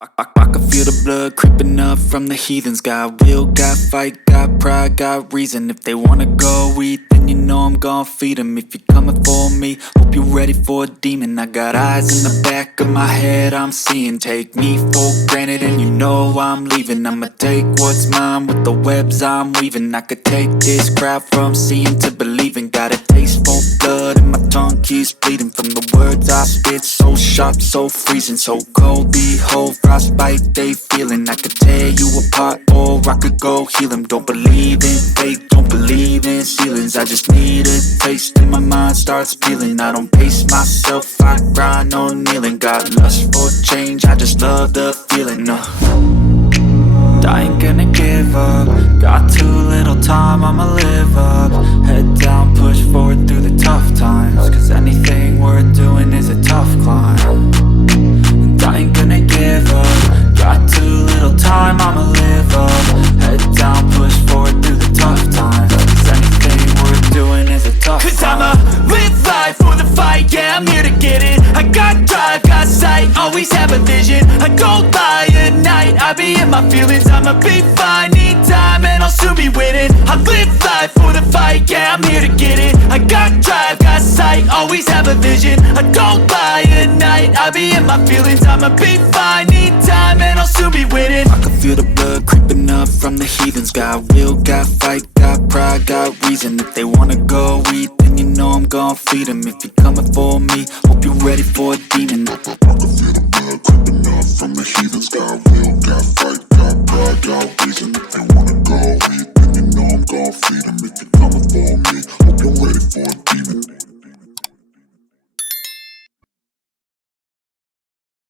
I can feel the blood creeping up from the heathens. Got will, got fight, got pride, got reason. If they wanna go eat, then you know I'm gon' feed them. If you're coming for me, hope you're ready for a demon. I got eyes in the back of my head, I'm seeing. Take me for granted and you know I'm leaving. I'ma take what's mine with the webs I'm weaving. I could take this crowd from seeing to believing. Got a taste for blood and my tongue keeps bleeding. From the words I spit, so sharp, so freezing, so cold. Behold, frostbite they feeling. I could tear you apart or I could go heal them. Don't believe in fate, don't believe in ceilings. I just need a taste and my mind starts peeling. I don't pace myself, I grind on kneeling. Got lust for change, I just love the feeling. I ain't gonna give up. Got too little time, I'ma live up. Head down, push forward through the tough times. Cause anything worth doing is a tough climb. And I ain't gonna give up. Got too little time, I'ma live up. Head down, push forward through the tough times. Cause anything worth doing is a tough climb. Cause I'ma live life for the fight, yeah, I'm here to get it. I got drive, got sight, always have a vision. I go by at night, I be in my feelings. I'ma be fine, need time and I'll soon be winning. I live life for the fight, yeah, I'm here to get it. I got drive, got sight, always have a vision. I don't lie at night, I be in my feelings. I'ma be fine, need time and I'll soon be winning. I can feel the blood creeping up from the heathens. Got will, got fight, got pride, got reason. If they wanna go eat, then you know I'm gon' feed them. If you're coming for me, hope you're ready for a demon. I can feel the blood creeping up from the heathens.